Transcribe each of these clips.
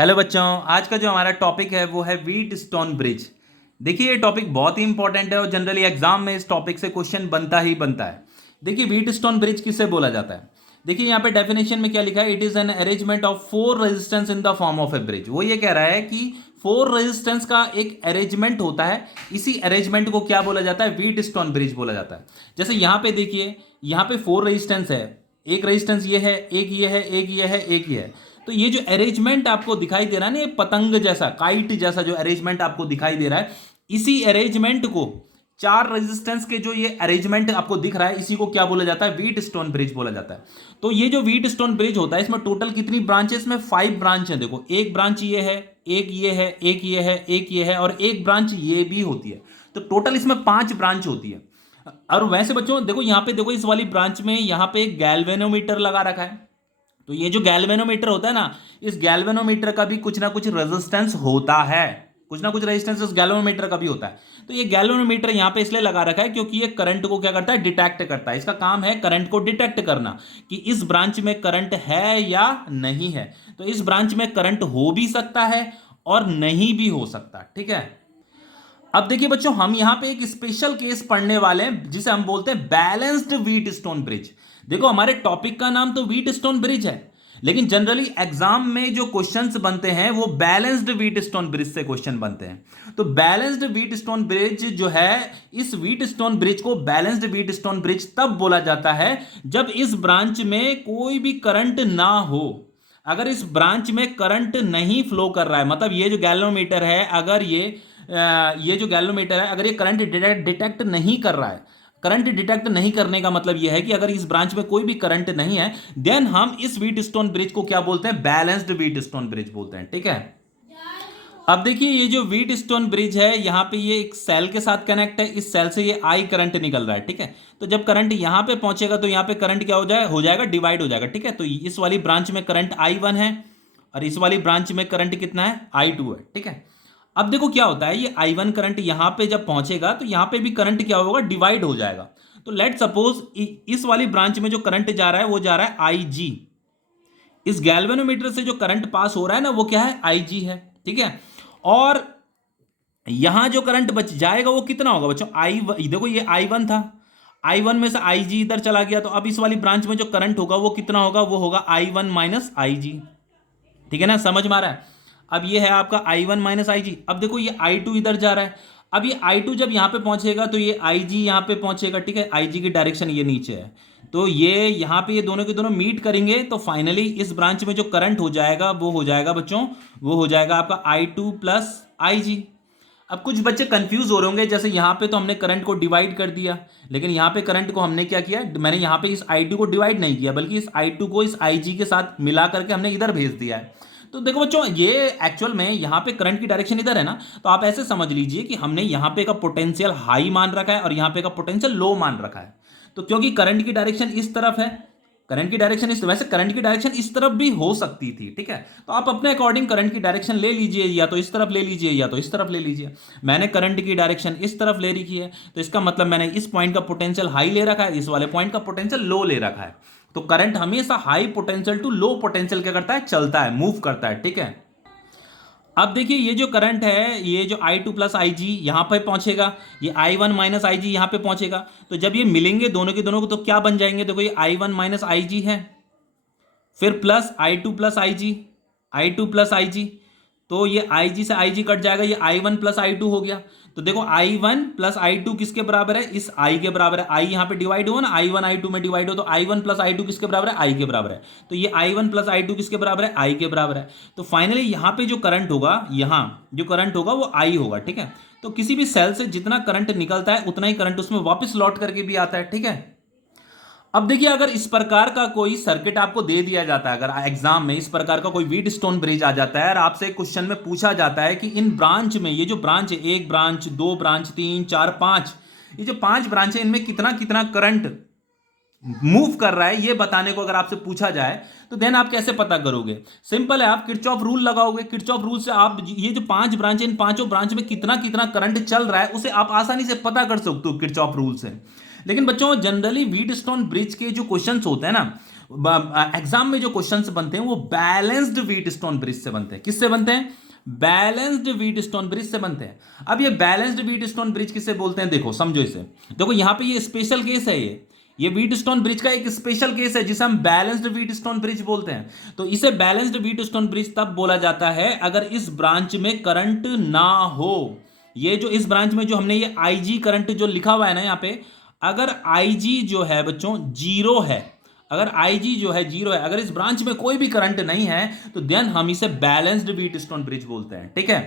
Hello बच्चों, आज का जो हमारा टॉपिक है वो है व्हीट स्टोन ब्रिज। देखिए ये टॉपिक बहुत ही इंपॉर्टेंट है और जनरली एग्जाम में इस टॉपिक से क्वेश्चन बनता ही बनता है। देखिए व्हीट स्टोन ब्रिज किसे बोला जाता है। देखिए यहाँ पे डेफिनेशन में क्या लिखा है, it is an arrangement of four resistance in the form of A bridge. वो ये कह रहा है कि फोर रेजिस्टेंस का एक अरेंजमेंट होता है, इसी अरेंजमेंट को क्या बोला जाता है, व्हीट स्टोन ब्रिज बोला जाता है। जैसे यहाँ पे देखिए, यहाँ पे फोर रेजिस्टेंस है, एक रेजिस्टेंस ये है, एक ये है, एक ये है, एक ये है। तो ये जो अरेंजमेंट आपको दिखाई दे रहा है ना, ये पतंग जैसा, काइट जैसा जो अरेंजमेंट आपको दिखाई दे रहा है, इसी अरेंजमेंट को, चार रेजिस्टेंस के जो ये अरेंजमेंट आपको दिख रहा है, इसी को क्या बोला जाता है, व्हीट स्टोन ब्रिज बोला जाता है। तो ये जो व्हीट स्टोन ब्रिज होता है, इसमें टोटल कितनी ब्रांचेस में, 5 ब्रांच है। देखो एक ब्रांच ये है, एक ये है, एक ये है, एक ये है और एक ब्रांच ये भी होती है। तो टोटल इसमें 5 ब्रांच होती है। और वैसे बच्चों देखो यहाँ पे, देखो इस वाली ब्रांच में यहाँ पे एक गैल्वेनोमीटर लगा रखा है। तो ये जो गैल्वेनोमीटर होता है ना, इस गैल्वेनोमीटर का भी कुछ ना कुछ रेजिस्टेंस होता है, कुछ ना कुछ रेजिस्टेंस इस गैल्वेनोमीटर का भी होता है। तो ये गैल्वेनोमीटर यहाँ पे इसलिए लगा रखा है क्योंकि ये करंट को क्या करता है, डिटेक्ट करता है। इसका काम है करंट को डिटेक्ट करना कि इस ब्रांच में करंट है या नहीं है। तो इस ब्रांच में करंट हो भी सकता है और नहीं भी हो सकता। ठीक है, अब देखिए बच्चों, हम यहां पे एक स्पेशल केस पढ़ने वाले हैं जिसे हम बोलते हैं बैलेंस्ड व्हीट स्टोन ब्रिज। देखो हमारे टॉपिक का नाम तो व्हीट स्टोन ब्रिज है, लेकिन जनरली एग्जाम में जो क्वेश्चंस बनते हैं वो बैलेंस्ड व्हीट स्टोन ब्रिज से क्वेश्चन बनते हैं। तो बैलेंस्ड व्हीट स्टोन ब्रिज जो है, इस व्हीट स्टोन ब्रिज को बैलेंस्ड व्हीट स्टोन ब्रिज तब बोला जाता है जब इस ब्रांच में कोई भी करंट ना हो। अगर इस ब्रांच में करंट नहीं फ्लो कर रहा है, मतलब ये जो गैल्वेनोमीटर है, अगर ये जो गैल्वेनोमीटर है, अगर ये करंट डिटेक्ट नहीं कर रहा है, करंट डिटेक्ट नहीं करने का मतलब यह है कि अगर इस ब्रांच में कोई भी करंट नहीं है, देन हम इस व्हीट स्टोन ब्रिज को क्या बोलते हैं, बैलेंस्ड व्हीट स्टोन ब्रिज बोलते हैं। ठीक है, अब देखिए ये जो व्हीट स्टोन ब्रिज है, यहां पे ये एक सेल के साथ कनेक्ट है, इस सेल से ये आई करंट निकल रहा है। ठीक है, तो जब करंट यहां पे पहुंचेगा तो यहां पे करंट क्या हो जाएगा, डिवाइड हो जाएगा। ठीक है, तो इस वाली ब्रांच में करंट I1 है और इस वाली ब्रांच में करंट कितना है, I2 है। ठीक है, अब देखो क्या होता है, ये I1 करंट यहां पे जब पहुंचेगा तो यहां पे भी करंट क्या होगा, डिवाइड हो जाएगा। तो लेट सपोज इस वाली ब्रांच में जो करंट जा रहा है वो जा रहा है IG। इस गैल्वेनोमीटर से जो करंट पास हो रहा है ना, वो क्या है, IG है। ठीक है, और यहां जो करंट बच जाएगा वो कितना होगा बच्चों, देखो ये I1 था, I1 में से IG इधर चला गया, तो अब इस वाली ब्रांच में जो करंट होगा वो कितना होगा, वो होगा I1 माइनस IG। ठीक है ना, समझ में आ रहा है। अब ये है आपका I1 माइनस IG। अब देखो ये I2 इधर जा रहा है, अब ये I2 जब यहां पे पहुंचेगा तो ये IG यहां पे पहुंचेगा। ठीक है, IG की डायरेक्शन ये नीचे है, तो ये यहां पे ये दोनों के दोनों मीट करेंगे, तो फाइनली इस ब्रांच में जो करंट हो जाएगा वो हो जाएगा बच्चों, वो हो जाएगा आपका I2 प्लस IG। अब कुछ बच्चे कंफ्यूज हो रहे होंगे, जैसे यहाँ पे तो हमने करंट को डिवाइड कर दिया, लेकिन यहाँ पे करंट को हमने क्या किया, मैंने यहाँ पे इस I2 को डिवाइड नहीं किया, बल्कि इस I2 को इस IG के साथ मिला करके हमने इधर भेज दिया है। तो देखो बच्चों, ये एक्चुअल में यहाँ पे करंट की डायरेक्शन इधर है ना, तो आप ऐसे समझ लीजिए कि हमने यहाँ पे का पोटेंशियल हाई मान रखा है और यहाँ पे का पोटेंशियल लो मान रखा है। तो क्योंकि करंट की डायरेक्शन इस तरफ है, करंट की डायरेक्शन इस, वैसे करंट की डायरेक्शन इस तरफ भी हो सकती थी। ठीक है, तो आप अपने अकॉर्डिंग करंट की डायरेक्शन ले लीजिए, या तो इस तरफ ले लीजिए या तो इस तरफ ले लीजिए। मैंने करंट की डायरेक्शन इस तरफ ले रखी है, तो इसका मतलब मैंने इस पॉइंट का पोटेंशियल हाई ले रखा है, इस वाले पॉइंट का पोटेंशियल लो ले रखा है। तो करंट हमेशा high potential to low potential क्या करता है, चलता है, मूव करता है। ठीक है, अब देखिए ये जो करंट है, ये जो I2 प्लस IG यहां पर पहुंचेगा, ये I1 माइनस IG यहां पे पहुंचेगा। तो जब ये मिलेंगे दोनों के दोनों को, तो क्या बन जाएंगे, देखो ये I1 माइनस IG है, फिर plus I2 plus IG, I2 plus IG, तो ये IG से IG कट जाएगा, ये I1 प्लस I2 हो गया। तो देखो I1 प्लस I2 किसके बराबर है, इस I के बराबर है। I यहाँ पे डिवाइड हुआ ना, I1 I2 में डिवाइड हो, तो I1 प्लस I2 किसके बराबर है, I के बराबर है। तो ये I1 प्लस I2 किसके बराबर है, I के बराबर है। तो फाइनली यहाँ पे जो करंट होगा, यहाँ जो करंट होगा वो I होगा। ठीक है, तो किसी भी सेल से जितना करंट निकलता है उतना ही करंट उसमें वापस लौट करके भी आता है। ठीक है, अब देखिए अगर इस प्रकार का कोई सर्किट आपको दे दिया जाता है, अगर एग्जाम में इस प्रकार का कोई व्हीट स्टोन ब्रिज आ जाता है और आपसे क्वेश्चन में पूछा जाता है कि इन ब्रांच में, ये जो ब्रांच है, एक ब्रांच, दो ब्रांच, तीन, चार, पांच, ये जो 5 ब्रांच है, इनमें कितना कितना करंट मूव कर रहा है, ये बताने को अगर आपसे पूछा जाए, तो देन आप कैसे पता करोगे। सिंपल है, आप किरचॉफ रूल लगाओगे। किरचॉफ रूल से आप ये जो 5 ब्रांच है, इन पांचों ब्रांच में कितना कितना करंट चल रहा है उसे आप आसानी से पता कर सकते हो किरचॉफ रूल से। लेकिन बच्चों जनरली व्हीट स्टोन ब्रिज के जो क्वेश्चंस होते हैं ना, एग्जाम में जो क्वेश्चंस बनते हैं वो बैलेंस्ड व्हीटस्टोन ब्रिज से बनते हैं। किससे बनते हैं? बैलेंस्ड व्हीटस्टोन ब्रिज से बनते हैं। अब ये बैलेंस्ड व्हीटस्टोन ब्रिज किसे बोलते हैं, देखो समझो इसे। देखो यहां पे ये स्पेशल केस है, ये व्हीटस्टोन ब्रिज का एक स्पेशल केस है जिसे हम बैलेंस्ड व्हीटस्टोन ब्रिज बोलते हैं। तो इसे बैलेंस्ड व्हीटस्टोन ब्रिज तब बोला जाता है अगर इस ब्रांच में करंट ना हो। ये जो इस ब्रांच में जो हमने ये आईजी करंट जो लिखा हुआ है ना यहाँ पे, अगर आईजी जो है बच्चों जीरो है, अगर आईजी जो है जीरो है, अगर इस ब्रांच में कोई भी करंट नहीं है, तो देन हम इसे बैलेंस्ड व्हीटस्टोन ब्रिज बोलते हैं। ठीक है,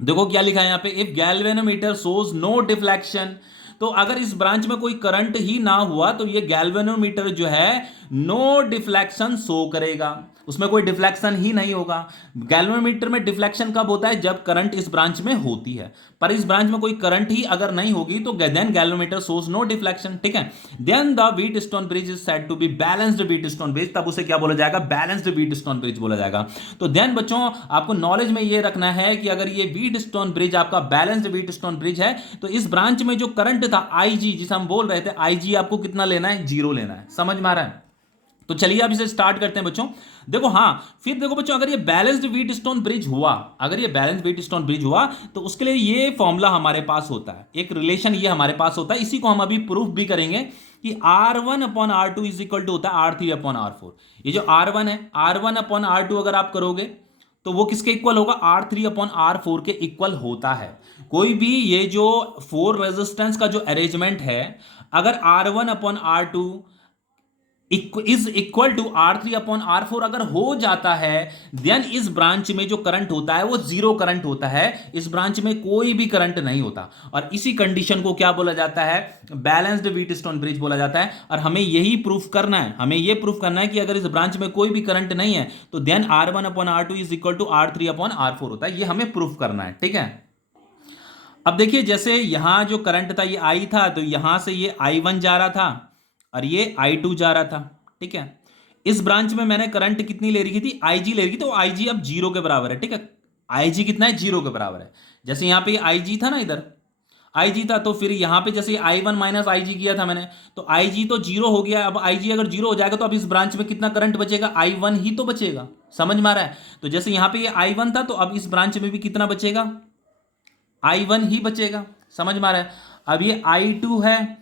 देखो क्या लिखा है यहाँ पे, if galvanometer shows no deflection, तो अगर इस ब्रांच में कोई करंट ही ना हुआ तो ये गैल्वेनोमीटर जो है नो डिफ्लेक्शन शो करेगा, उसमें कोई डिफ्लेक्शन ही नहीं होगा। गैल्वेनोमीटर में डिफ्लेक्शन कब होता है? जब करंट इस ब्रांच में होती है, पर इस ब्रांच में कोई करंट ही अगर नहीं होगी तो then galvanometer shows no deflection. ठीक है, then the Wheatstone bridge is said to be balanced Wheatstone bridge, तब उसे क्या बोला जाएगा? बैलेंस्ड व्हीटस्टोन ब्रिज बोला जाएगा। तो देन बच्चों आपको नॉलेज में ये रखना है कि अगर ये व्हीटस्टोन ब्रिज आपका बैलेंस्ड व्हीटस्टोन ब्रिज है तो इस ब्रांच में जो करंट था आईजी, जिसे हम बोल रहे थे आईजी, आपको कितना लेना है? जीरो लेना है। समझ में आ रहा है? तो चलिए अब इसे स्टार्ट करते हैं बच्चों। देखो हाँ, फिर देखो बच्चों, अगर ये बैलेंस्ड व्हीटस्टोन ब्रिज हुआ, अगर ये बैलेंस्ड व्हीटस्टोन ब्रिज हुआ तो उसके लिए ये फॉर्मूला हमारे पास होता है, एक रिलेशन ये हमारे पास होता है, इसी को हम अभी प्रूफ भी करेंगे कि R1 upon R2 is equal to होता है R3 अपॉन R4। ये जो R1 है, R1 अपॉन R2 अगर आप करोगे तो वो किसके इक्वल होगा? R3 अपॉन R4 के इक्वल होता है। कोई भी ये जो 4 रेजिस्टेंस का जो अरेंजमेंट है, अगर R1 upon R2 is equal to R3 upon R4 अगर हो जाता है, देन इस ब्रांच में जो करंट होता है वो जीरो करंट होता है, इस ब्रांच में कोई भी करंट नहीं होता। और इसी कंडीशन को क्या बोला जाता है? बैलेंस्ड व्हीटस्टोन ब्रिज बोला जाता है। और हमें यही प्रूफ करना है, हमें यह प्रूफ करना है कि अगर इस ब्रांच में कोई भी करंट नहीं है तो then R1 upon R2 is equal to R3 upon R4 होता है। ये हमें प्रूफ करना है। ठीक है, अब देखिए जैसे यहां जो करंट था ये I था, तो यहां से ये I1 जा रहा था और ये I2 जा रहा था। ठीक है, इस ब्रांच में मैंने करंट कितनी ले रखी थी? IG ले रखी, तो IG अब जीरो के बराबर है। ठीक है, IG कितना है? जीरो के बराबर है। जैसे यहां पे IG था ना, इधर IG था, तो फिर यहां पे जैसे I1 माइनस IG किया था मैंने, तो IG तो जीरो हो गया। अब IG अगर जीरो हो जाएगा तो अब इस ब्रांच में कितना करंट बचेगा? I1 ही तो बचेगा। समझ में आ रहा है? तो जैसे यहां पे ये I1 था, तो अब इस ब्रांच में भी कितना बचेगा? I1 ही बचेगा। समझ में आ रहा है? अब ये I2 है,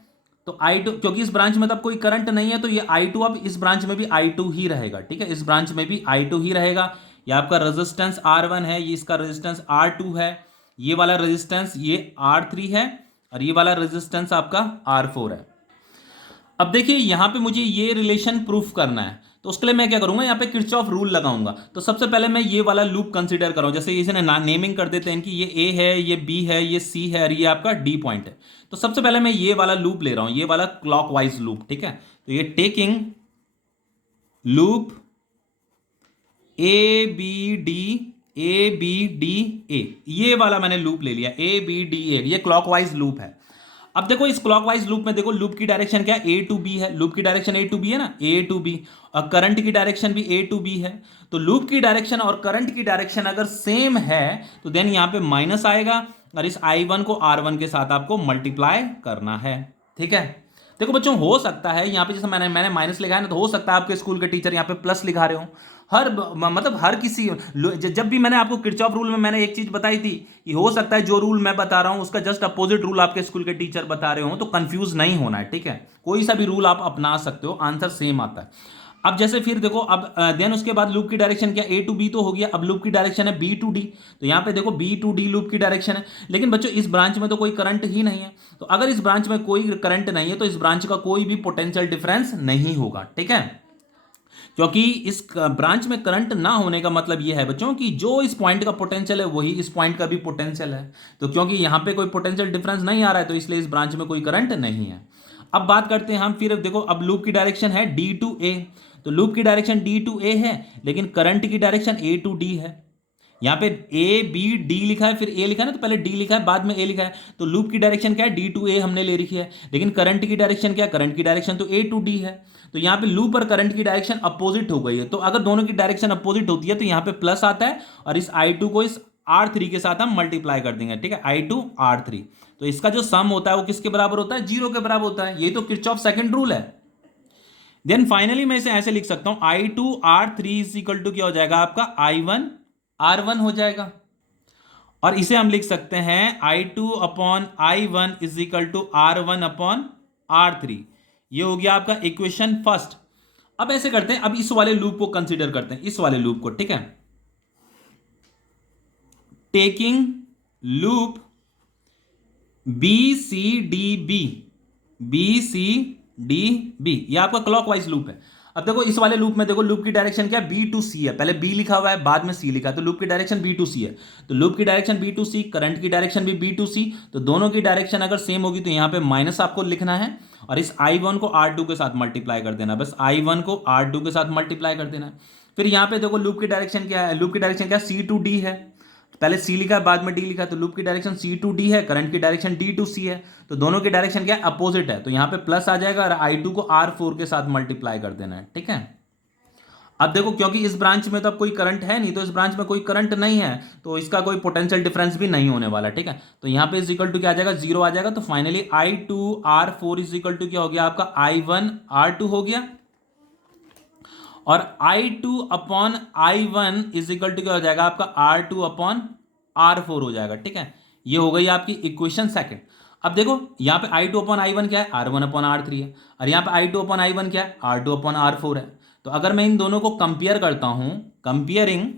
तो I2 क्योंकि इस ब्रांच में तब कोई करंट नहीं है तो ये I2 अब इस ब्रांच में भी I2 ही रहेगा। ठीक है, इस ब्रांच में भी I2 ही रहेगा। ये आपका रेजिस्टेंस R1 है, ये इसका रेजिस्टेंस R2 है, ये वाला रेजिस्टेंस ये R3 है और ये वाला रेजिस्टेंस आपका R4 है। अब देखिए यहां पे मुझे ये रिलेशन प्रूफ करना है, तो उसके लिए मैं क्या करूंगा? यहाँ पे किरचॉफ रूल लगाऊंगा। तो सबसे पहले मैं ये वाला लूप कंसीडर कर रहा हूं, जैसे इसने नेमिंग कर देते हैं कि ये A है, ये B है, ये C है और ये आपका D पॉइंट है। तो सबसे पहले मैं ये वाला लूप ले रहा हूं, ये वाला क्लॉकवाइज लूप। ठीक है, तो ये taking loop A B D, ये वाला मैंने लूप ले लिया, ABDA, ये क्लॉकवाइज लूप है। अब देखो इस क्लॉकवाइज लूप में देखो लूप की डायरेक्शन क्या है? A to B है। लूप की डायरेक्शन A to B है ना, A to B, और करंट की डायरेक्शन भी A to B है। तो लूप की डायरेक्शन और करंट की डायरेक्शन अगर सेम है तो देन यहां पे माइनस आएगा और इस I1 को R1 के साथ आपको मल्टीप्लाई करना है। ठीक है, देखो बच्चों हो सकता है यहां पे जैसे मैंने माइनस लिखा है ना, तो हो सकता है आपके स्कूल के टीचर यहां पे प्लस लिखा रहे हो। मतलब हर किसी, जब भी मैंने आपको किरचॉफ रूल में मैंने एक चीज बताई थी कि हो सकता है जो रूल मैं बता रहा हूं उसका जस्ट अपोजिट रूल आपके स्कूल के टीचर बता रहे हो, तो कंफ्यूज नहीं होना है। ठीक है, कोई सा भी रूल आप अपना सकते हो, आंसर सेम आता है। अब जैसे फिर देखो, अब देन उसके बाद लूप की डायरेक्शन क्या? A to B तो हो गया, अब लूप की डायरेक्शन है B to D, तो यहां पे देखो B to D लूप की डायरेक्शन है। लेकिन बच्चों इस ब्रांच में तो कोई करंट ही नहीं है, तो अगर इस ब्रांच में कोई करंट नहीं है तो इस ब्रांच का कोई भी पोटेंशियल डिफरेंस नहीं होगा। ठीक है, क्योंकि इस ब्रांच में करंट ना होने का मतलब यह है बच्चों कि जो इस पॉइंट का पोटेंशियल है वही इस पॉइंट का भी पोटेंशियल है। तो क्योंकि यहां पे कोई पोटेंशियल डिफरेंस नहीं आ रहा है तो इसलिए इस ब्रांच में कोई करंट नहीं है। अब बात करते हैं हम, फिर देखो अब लूप की डायरेक्शन है D to A, तो लूप की डायरेक्शन D to A है लेकिन करंट की डायरेक्शन A to D है। यहाँ पे ABD लिखा है, फिर A लिखा है ना, तो पहले D लिखा है बाद में A लिखा है, तो लूप की डायरेक्शन क्या है? D to A हमने ले रखी है। लेकिन करंट की डायरेक्शन क्या है? करंट की डायरेक्शन तो A to D है। तो यहाँ पे लूप और करंट की डायरेक्शन अपोजिट हो गई है, तो अगर दोनों की डायरेक्शन अपोजिट होती है तो यहाँ पे प्लस आता है और इस I2 को इस R3 के साथ हम मल्टीप्लाई कर देंगे। ठीक है, I2 R3, तो इसका जो सम होता है वो किसके बराबर होता है? जीरो के बराबर होता है। ये तो किरचॉफ सेकंड रूल है। देन फाइनली मैं इसे ऐसे लिख सकता हूं I2R3 इज इक्वल टू क्या हो जाएगा आपका I1R1 हो जाएगा। और इसे हम लिख सकते हैं I2/I1 is equal to R1/R3। ये हो गया आपका इक्वेशन फर्स्ट। अब ऐसे करते हैं, अब इस वाले लूप को कंसीडर करते हैं, इस वाले लूप को, ठीक है। टेकिंग लूप BCDB ये आपका क्लॉकवाइज लूप है। अब देखो इस वाले लूप में देखो लूप की डायरेक्शन क्या है, B टू C है। पहले B लिखा हुआ है, बाद में C लिखा है, तो लूप की डायरेक्शन B टू C है। तो लूप की direction B to C, current की डायरेक्शन भी B टू C, तो दोनों की डायरेक्शन अगर सेम होगी तो यहाँ पे माइनस आपको लिखना है और इस I1 को R2 के साथ मल्टीप्लाई कर देना। बस I1 को R2 के साथ मल्टीप्लाई कर देना है। फिर यहाँ पे देखो लूप की डायरेक्शन क्या है, लूप की डायरेक्शन क्या है, C टू D है। पहले C लिखा है, बाद में D लिखा है, तो लूप की डायरेक्शन C टू D है, करंट की डायरेक्शन D टू C है। तो दोनों की डायरेक्शन क्या है, अपोजिट है। तो यहाँ पे प्लस आ जाएगा और I2 को R4 के साथ मल्टीप्लाई कर देना है, ठीक है। अब देखो क्योंकि इस ब्रांच में तो अब कोई करंट है नहीं, तो इस ब्रांच में कोई करंट नहीं है, तो इसका कोई पोटेंशियल डिफरेंस भी नहीं होने वाला, ठीक है। तो यहाँ पे इज इक्वल टू क्या आ जाएगा, 0 आ जाएगा। तो finally I2R4 is equal to क्या हो गया आपका I1R2 हो गया। और I2/I1 इज इक्वल टू क्या हो जाएगा आपका R2/R4 हो जाएगा, ठीक है। ये हो गई आपकी इक्वेशन सेकंड। अब देखो यहाँ पे I2/I1 क्या है, R1/R3 है, और यहाँ पे I2/I1 क्या है, R2/R4 है। तो अगर मैं इन दोनों को कंपेयर करता हूं, comparing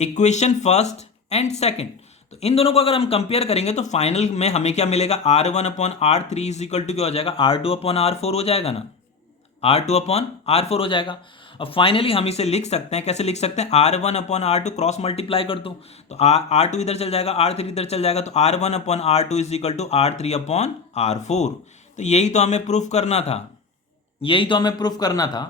equation first and second, तो इन दोनों को अगर हम कंपेयर करेंगे तो फाइनल में हमें क्या मिलेगा, R1/R3 इज इक्वल टू क्या हो जाएगा, R2/R4 हो जाएगा ना, R2/R4 हो जाएगा। अब फाइनली हम इसे लिख सकते हैं, कैसे लिख सकते हैं, R1/R2 क्रॉस मल्टीप्लाई कर दो तो R2 इधर चल जाएगा, R3 इधर चल जाएगा, तो R1/R2 is equal to R3/R4। तो यही तो हमें प्रूफ करना था, यही तो हमें प्रूफ करना था।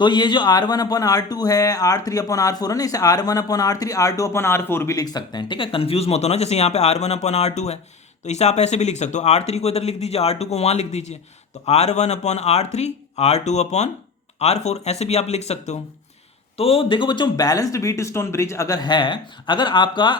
तो ये जो R1/R2 है, R3/R4 है ना, इसे R1/R3 R2/R4 भी लिख सकते हैं, ठीक है। कंफ्यूज मत होना, जैसे यहाँ पे R1/R2 है तो इसे आप ऐसे भी लिख सकते हो, R3 को इधर लिख दीजिए, R2 को वहां लिख दीजिए, तो R1/R3 R2/R4 ऐसे भी आप लिख सकते हो। तो देखो बच्चों, बैलेंस्ड व्हीटस्टोन ब्रिज अगर है, अगर आपका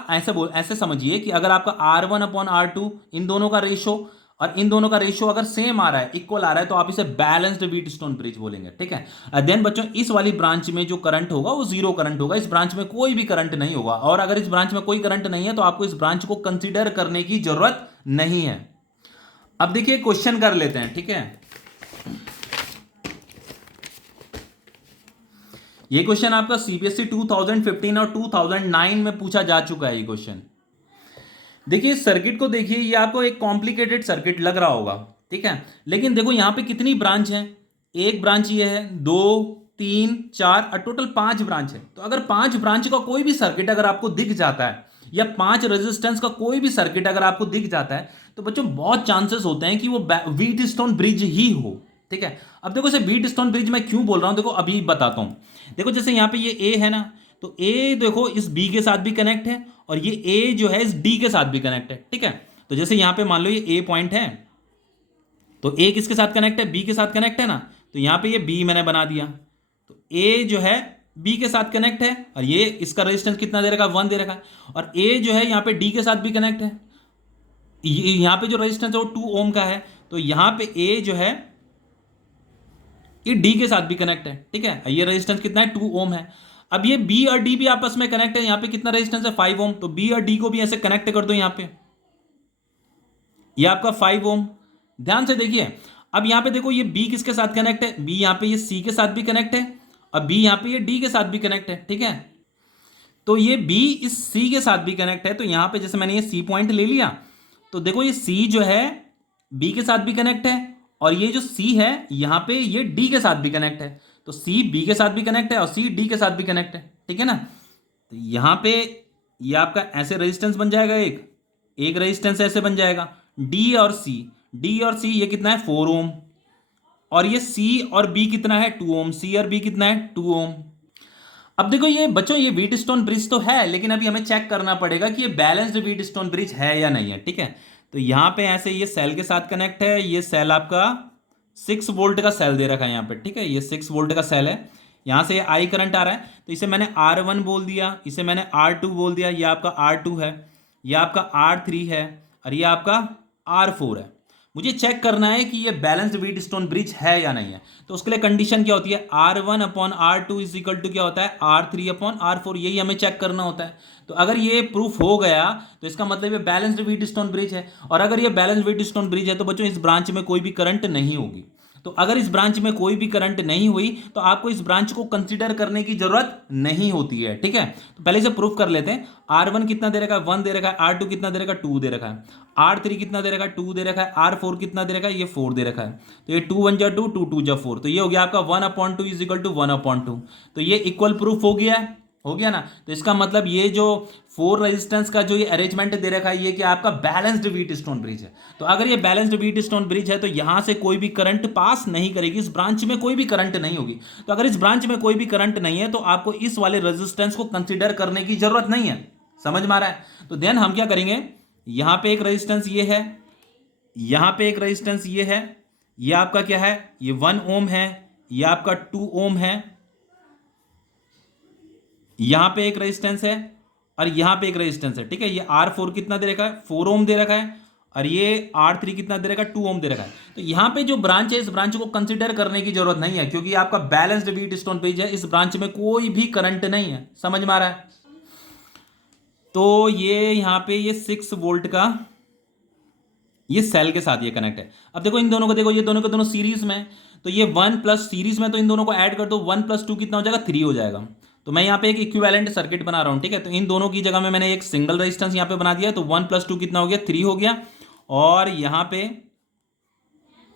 ऐसे समझिए कि अगर आपका R1/R2 इन दोनों का रेशो और इन दोनों का रेशो अगर सेम आ रहा है, इक्वल आ रहा है, तो आप इसे बैलेंस्ड व्हीटस्टोन ब्रिज बोलेंगे, ठीक है। देन बच्चों इस वाली ब्रांच में जो करंट होगा वो जीरो करंट होगा, इस ब्रांच में कोई भी करंट नहीं होगा। और अगर इस ब्रांच में कोई करंट नहीं है तो आपको इस ब्रांच को कंसीडर करने की जरूरत नहीं है। अब देखिए क्वेश्चन कर लेते हैं, ठीक है। ये क्वेश्चन आपका सीबीएसई 2015 और 2009 में पूछा जा चुका है। ये क्वेश्चन देखिए, इस सर्किट को देखिए, ये आपको एक कॉम्प्लिकेटेड सर्किट लग रहा होगा, ठीक है। लेकिन देखो यहाँ पे कितनी ब्रांच है, एक ब्रांच ये है, 2 3 4 और टोटल 5 ब्रांच है। तो अगर 5 ब्रांच का कोई भी सर्किट अगर आपको दिख जाता है, या 5 रेजिस्टेंस का कोई भी सर्किट अगर आपको दिख जाता है, तो बच्चों बहुत चांसेस होते हैं कि वो व्हीटस्टोन ब्रिज ही हो, ठीक है। अब देखो इसे व्हीटस्टोन ब्रिज मैं क्यों बोल रहा हूं, देखो अभी बताता हूं। देखो जैसे यहाँ पे ये ए है ना, तो ए देखो इस बी के साथ भी कनेक्ट है और ये ए जो है इस डी के साथ भी कनेक्ट है, ठीक है। तो जैसे यहाँ पे मान लो ये ए पॉइंट है, तो ए किसके साथ कनेक्ट है, बी के साथ कनेक्ट है ना। तो यहाँ पे ये बी मैंने बना दिया, तो ए जो है बी के साथ कनेक्ट है और ये इसका रेजिस्टेंस कितना दे रखा है, 1 दे रखा है। और ए जो है यहाँ पे डी के साथ भी कनेक्ट है, यहाँ पे जो रेजिस्टेंस है वो 2 ओम का है। तो यहाँ पे ए जो है ये डी के साथ भी कनेक्ट है, ठीक है। ये रेजिस्टेंस कितना है, 2 ओम है। अब ये बी और डी भी आपस में कनेक्ट है, यहाँ पे कितना रेजिस्टेंस है, 5 ओम। तो बी और डी को भी ऐसे कनेक्ट कर दो, यहाँ पे ये आपका 5 ओम। ध्यान से देखिए, अब यहाँ पे देखो ये बी किसके साथ कनेक्ट है, बी यहाँ पे ये सी के साथ भी कनेक्ट है और बी यहाँ पे ये डी के साथ भी कनेक्ट है, ठीक है। तो ये बी इस सी के साथ भी कनेक्ट है, तो यहाँ पे जैसे मैंने ये सी पॉइंट ले लिया, तो देखो ये सी जो है बी के साथ भी कनेक्ट है और ये जो सी है यहाँ पे ये डी के साथ भी कनेक्ट है। तो सी बी के साथ भी कनेक्ट है और सी डी के साथ भी कनेक्ट है, ठीक है ना। तो यहाँ पे ये आपका ऐसे रेजिस्टेंस बन जाएगा, एक रेजिस्टेंस ऐसे बन जाएगा, डी और सी ये कितना है, 4 ओम। और ये सी और बी कितना है, 2 ओम। सी और बी कितना है, 2 ओम। अब देखो ये बच्चों ये व्हीटस्टोन ब्रिज तो है, लेकिन अभी हमें चेक करना पड़ेगा कि ये बैलेंस्ड व्हीटस्टोन ब्रिज है या नहीं है, ठीक है। तो यहां पे ऐसे ये सेल के साथ कनेक्ट है, ये सेल आपका 6 वोल्ट का सेल दे रखा है यहाँ पे, ठीक है। ये 6 वोल्ट का सेल है, यहां से आई करंट आ रहा है, तो इसे मैंने R1 बोल दिया, इसे मैंने R2 बोल दिया, ये आपका R2 है, ये आपका R3 है और ये आपका R4 है। मुझे चेक करना है कि ये बैलेंस्ड व्हीट स्टोन ब्रिज है या नहीं है। तो उसके लिए कंडीशन क्या होती है, R1/R2 इज इक्वल टू क्या होता है, R3/R4, यही हमें चेक करना होता है। तो अगर ये प्रूफ हो गया तो इसका मतलब ये बैलेंस्ड व्हीट स्टोन ब्रिज है। और अगर ये बैलेंस्ड व्हीट स्टोन ब्रिज है तो बच्चों इस ब्रांच में कोई भी करंट नहीं होगी। तो अगर इस ब्रांच में कोई भी करंट नहीं हुई तो आपको इस ब्रांच को कंसीडर करने की जरूरत नहीं होती है, ठीक है। तो पहले इसे प्रूफ कर लेते हैं। R1 कितना दे रखा है, 1 दे रखा है। R2 कितना दे रखा है, 2 दे रखा है। R3 कितना दे रखा है, 2 दे रखा है। R4 कितना दे रखा है, ये 4 दे रखा है। तो ये 2 1 जा 2, 2 2 जा 4, तो ये हो गया आपका 1/2 इज इक्वल टू 1/2। तो ये इक्वल प्रूफ हो गया है, हो गया ना। तो इसका मतलब ये जो 4 रेजिस्टेंस का जो ये अरेंजमेंट दे रखा है, ये कि आपका बैलेंस्ड व्हीट स्टोन ब्रिज है। तो अगर ये बैलेंस्ड व्हीट स्टोन ब्रिज है तो यहां से कोई भी करंट पास नहीं करेगी, इस ब्रांच में कोई भी करंट नहीं होगी। तो अगर इस ब्रांच में कोई भी करंट नहीं है तो आपको इस वाले रेजिस्टेंस को कंसिडर करने की जरूरत नहीं है। समझ में आ रहा है। तो देन हम क्या करेंगे, यहां पे एक रेजिस्टेंस ये है, यहां पे एक रेजिस्टेंस ये है, ये आपका क्या है, ये 1 ओम है, ये आपका 2 ओम है, यहां पे एक रेजिस्टेंस है और यहां पे एक रेजिस्टेंस है, ठीक है। ये R4 कितना दे रखा है, 4 ओम दे रखा है, और ये R3 कितना दे रखा है, 2 ओम दे रखा है। तो यहां पे जो ब्रांच है इस ब्रांच को कंसीडर करने की जरूरत नहीं है, क्योंकि आपका बैलेंस्ड व्हीट स्टोन ब्रिज है, इस ब्रांच में कोई भी करंट नहीं है। समझ में आ रहा है। तो ये यहां पे ये 6 वोल्ट का ये सेल के साथ ये कनेक्ट है। अब देखो इन दोनों को, देखो ये दोनों के दोनों सीरीज में, तो ये 1 प्लस सीरीज में, तो इन दोनों को ऐड कर दो, 1 + 2 कितना हो जाएगा, 3 हो जाएगा। तो मैं यहाँ पे एक इक्विवेलेंट सर्किट बना रहा हूँ, ठीक है। तो इन दोनों की जगह में मैंने एक सिंगल रेजिस्टेंस यहाँ पे बना दिया, तो 1 + 2 कितना हो गया, 3 हो गया। और यहाँ पे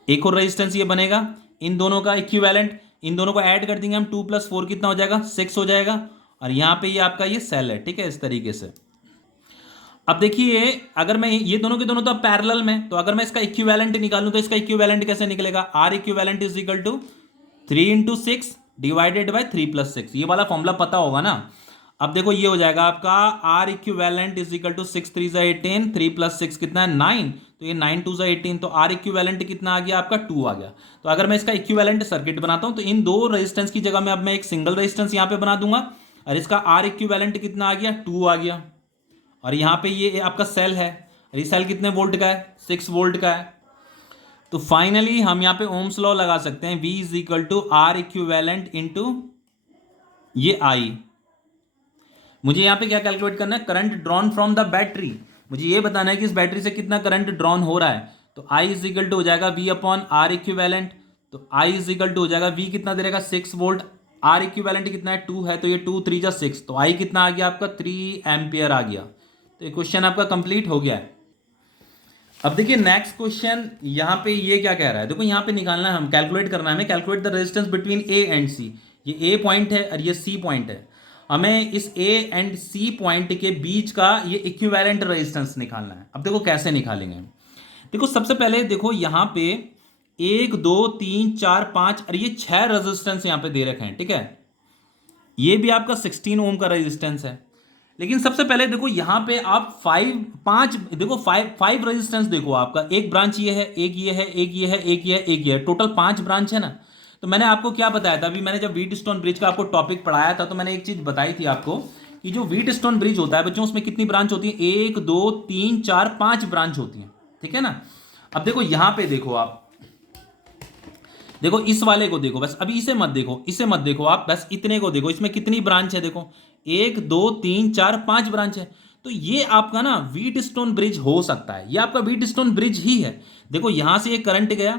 एक और रेजिस्टेंस ये बनेगा इन दोनों का इक्विवेलेंट, इन दोनों को ऐड कर देंगे हम, 2 + 4 कितना हो जाएगा, 6 हो जाएगा। और यहाँ पे ये आपका ये सेल है, ठीक है, इस तरीके से। अब देखिए अगर मैं ये दोनों के दोनों तो अब पैरेलल में, तो अगर मैं इसका इक्विवेलेंट निकालूं तो इसका इक्विवेलेंट कैसे निकलेगा, R equivalent is equal to 3 × 6 divided by 3 + 6, ये वाला फॉर्मूला पता होगा ना। अब देखो ये हो जाएगा आपका R equivalent is equal to 6 × 3 = 18, 3 + 6 कितना है, 9, तो ये 9 × 2 = 18, तो R इक्विवेलेंट कितना आ गया आपका, 2 आ गया। तो अगर मैं इसका इक्विवेलेंट सर्किट बनाता हूं तो इन दो रेजिस्टेंस की जगह में अब मैं एक सिंगल रेजिस्टेंस यहां पे बना दूंगा, और इसका R इक्विवेलेंट कितना आ गया, 2 आ गया। और यहाँ पे ये आपका सेल है, ये सेल कितने वोल्ट का है, 6 वोल्ट का है। तो फाइनली हम यहाँ पे ओम्स लॉ लगा सकते हैं, V = R इक्विवेलेंट इंटू ये I। मुझे यहाँ पे क्या कैलकुलेट करना है, current drawn from the battery. मुझे ये बताना है कि इस बैटरी से कितना करंट ड्रॉन हो रहा है। तो I = हो जाएगा V/R इक्विवेलेंट। तो I = हो जाएगा V कितना दे रहेगा, 6 वोल्ट, R इक्विवेलेंट कितना है, 2 है, तो ये 2 × 3 = 6, तो I कितना आ गया आपका, 3 एम्पियर आ गया। तो ये क्वेश्चन आपका कंप्लीट हो गया है। अब देखिए नेक्स्ट क्वेश्चन, यहां पे ये क्या कह रहा है, देखो यहां पे निकालना है, हम कैलकुलेट करना है हमें, calculate the resistance between A and C। ये A पॉइंट है और ये C पॉइंट है। हमें इस A एंड C पॉइंट के बीच का ये इक्विवेलेंट रेजिस्टेंस निकालना है। अब देखो कैसे निकालेंगे। देखो सबसे पहले देखो यहां पे 1 2 3 4 5 और ये 6 रेजिस्टेंस यहां पे दे रखे हैं, ठीक है। ये भी आपका 16 ओम का रेजिस्टेंस है। लेकिन सबसे पहले देखो यहां पे आप 5 देखो 5 रेजिस्टेंस देखो, आपका एक ब्रांच ये है, एक ये है, एक ये है, एक ये है, एक ये है, टोटल 5 ब्रांच है ना। तो मैंने आपको क्या बताया था, अभी मैंने जब व्हीट स्टोन ब्रिज का आपको टॉपिक पढ़ाया था तो मैंने एक चीज बताई थी आपको कि जो व्हीट स्टोन ब्रिज होता है बच्चों, उसमें कितनी ब्रांच होती है, 1 2 3 4 5 ब्रांच होती है, ठीक है ना। अब देखो यहां पे देखो आप, देखो इस वाले को देखो, बस अभी इसे मत देखो, इसे मत देखो आप, बस इतने को देखो, इसमें कितनी ब्रांच है, देखो 1 2 3 4 5 ब्रांच है। तो ये आपका ना व्हीट स्टोन ब्रिज हो सकता है, ये आपका व्हीट स्टोन ब्रिज ही है। देखो यहां से एक करंट गया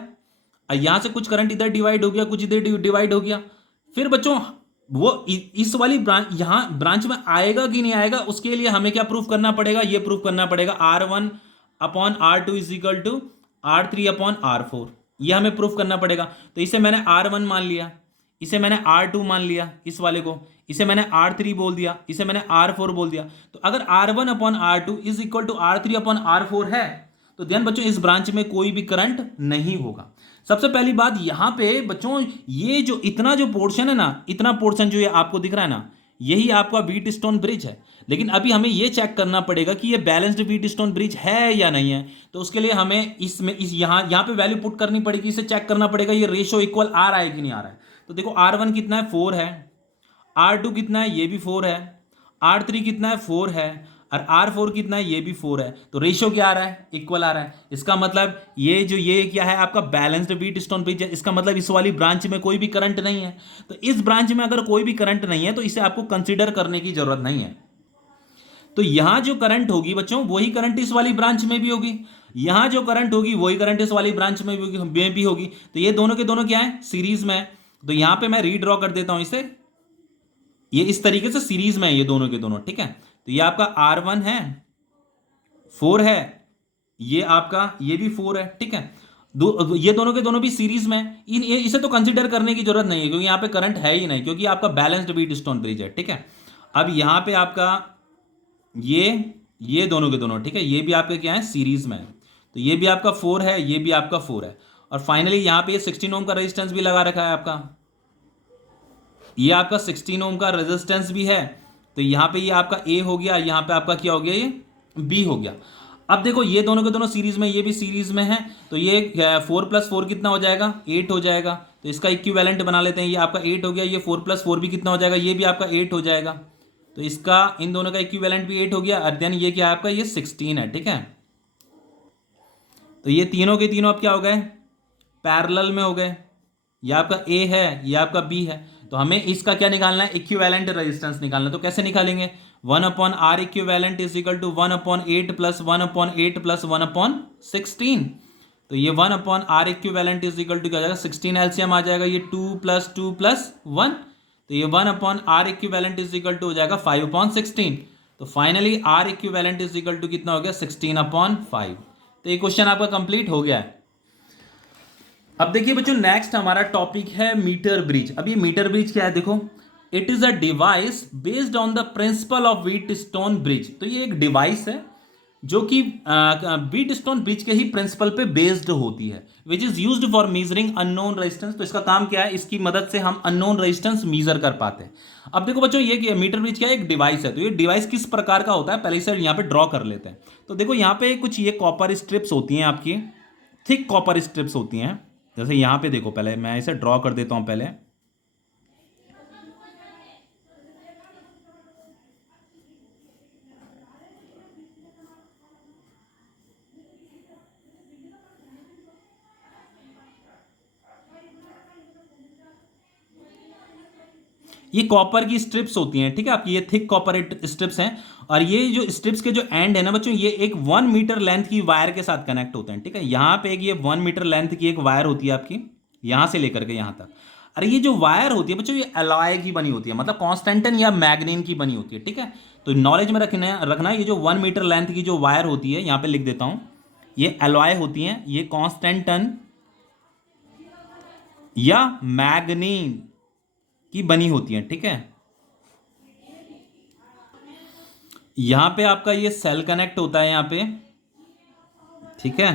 और यहां से कुछ करंट इधर डिवाइड हो गया, कुछ इधर डिवाइड हो गया। फिर बच्चों वो इस वाली ब्रांच यहां ब्रांच में आएगा कि नहीं आएगा, उसके लिए हमें क्या प्रूफ करना पड़ेगा, ये प्रूफ करना पड़ेगा R1/R2 is equal to R3/R4, ये हमें प्रूफ करना पड़ेगा। तो इसे मैंने R1 मान लिया, इसे मैंने R2 मान लिया, इस वाले को इसे मैंने R3 बोल दिया, इसे मैंने R4 बोल दिया। तो अगर R1/R2 is equal to R3/R4 है तो ध्यान बच्चों इस ब्रांच में कोई भी करंट नहीं होगा। सबसे पहली बात यहां पे बच्चों, ये जो इतना जो पोर्शन है ना, इतना पोर्शन जो ये आपको दिख रहा है ना, यही आपका व्हीट स्टोन ब्रिज है। लेकिन अभी हमें ये चेक करना पड़ेगा कि ये बैलेंस्ड व्हीट स्टोन ब्रिज है या नहीं है। तो उसके लिए हमें इस यहां पे वैल्यू पुट करनी पड़ेगी, इसे चेक करना पड़ेगा ये रेशो इक्वल आ रहा है कि नहीं आ रहा है। तो देखो R1 कितना है, 4 है, R2 कितना है, ये भी 4 है, R3 कितना है, 4 है, और R4 कितना है, ये भी 4 है, तो रेशियो क्या आ रहा है, इक्वल आ रहा है। इसका मतलब ये क्या है आपका बैलेंस्ड व्हीट स्टोन ब्रिज है। इसका मतलब इस वाली ब्रांच में कोई भी करंट नहीं है। तो इस ब्रांच में अगर कोई भी करंट नहीं है तो इसे आपको कंसिडर करने की जरूरत नहीं है। तो यहां जो करंट होगी बच्चों वही करंट इस वाली ब्रांच में भी होगी, यहां जो करंट होगी वही करंट इस वाली ब्रांच में भी होगी। तो ये दोनों के दोनों क्या है, सीरीज में है। तो यहां पे मैं रीड्रॉ कर देता हूं इसे, ये इस तरीके से सीरीज में है ये दोनों के दोनों, ठीक है। तो ये आपका R1 है, 4 है, ये आपका ये भी 4 है, ठीक है। ये दोनों के दोनों भी सीरीज में है। इसे तो कंसिडर करने की जरूरत नहीं है क्योंकि यहाँ पे करंट है ही नहीं, क्योंकि आपका बैलेंस्ड व्हीट स्टोन ब्रिज है, ठीक है। अब यहाँ पे आपका ये दोनों के दोनों, ठीक है, ये भी आपका क्या है, सीरीज में है। तो ये भी आपका 4 है, ये भी आपका 4 है। और फाइनली यहाँ पे ये 16 ओम का रेजिस्टेंस भी लगा रखा है आपका, ये आपका 16 ओम का रेजिस्टेंस भी है। तो यहाँ पे ये आपका ए हो गया, यहाँ पे आपका क्या हो गया, ये बी हो गया। अब देखो ये दोनों के दोनों सीरीज में, ये भी सीरीज में है, तो ये 4 + 4 कितना हो जाएगा, 8 हो जाएगा। तो इसका इक्विवेलेंट बना लेते हैं, ये आपका 8 हो गया, ये 4 + 4 भी कितना हो जाएगा, ये भी आपका 8 हो जाएगा। तो इसका इन दोनों का इक्विवेलेंट भी 8 हो गया, और देन ये क्या है आपका, ये 16 है, ठीक है। तो ये तीनों के तीनों अब क्या हो गए, पैरेलल में हो गए। ये आपका ए है, ये आपका बी है। तो हमें इसका क्या निकालना है, इक्विवेलेंट रेजिस्टेंस निकालना है। तो कैसे निकालेंगे, 1/R equivalent is equal to 1/8 + 1/8 + 1/16। तो ये 1/R equivalent is equal to क्या हो जाएगा, 16 एलसीएम आ जाएगा, ये 2 + 2 + 1। तो ये 1/R equivalent is equal to हो जाएगा 5/16। तो finally R equivalent is equal to कितना हो गया, 16/5। तो ये क्वेश्चन आपका कंप्लीट हो गया है। अब देखिए बच्चों नेक्स्ट हमारा टॉपिक है मीटर ब्रिज। अब ये मीटर ब्रिज क्या है, देखो, it is a device based on the principle of wheat stone bridge. तो ये एक डिवाइस है जो कि व्हीट स्टोन ब्रिज के ही प्रिंसिपल पे बेस्ड होती है, which is used for measuring unknown resistance. तो इसका काम क्या है, इसकी मदद से हम अननोन रेजिस्टेंस मेजर कर पाते हैं। अब देखो बच्चों ये मीटर ब्रिज क्या है, एक डिवाइस है। तो ये डिवाइस किस प्रकार का होता है, पहले से यहाँ पे ड्रॉ कर लेते हैं। तो देखो यहाँ पे कुछ ये कॉपर स्ट्रिप्स होती हैं आपकी, थिक कॉपर स्ट्रिप्स होती हैं। जैसे यहाँ पे देखो, पहले मैं इसे ड्रॉ कर देता हूं पहले। ये कॉपर की स्ट्रिप्स होती हैं, ठीक है, आपकी ये थिक कॉपर स्ट्रिप्स हैं। और ये जो स्ट्रिप्स के जो एंड है ना बच्चों, ये एक 1 मीटर लेंथ की वायर के साथ कनेक्ट होते हैं, ठीक है। यहाँ पे एक ये 1 मीटर लेंथ की एक वायर होती है आपकी, यहाँ से लेकर के यहाँ तक। अरे ये जो वायर होती है बच्चों, ये एलॉय की बनी होती है, मतलब कॉन्स्टेंटन या मैग्नीन की बनी होती है, ठीक है। तो नॉलेज में रखना ये जो 1 मीटर लेंथ की जो वायर होती है, यहाँ पे लिख देता हूँ, ये एलॉय होती हैं, ये कॉन्स्टेंटन या मैग्नीन की बनी होती हैं, ठीक है। यहां पे आपका ये सेल कनेक्ट होता है यहाँ पे, ठीक है।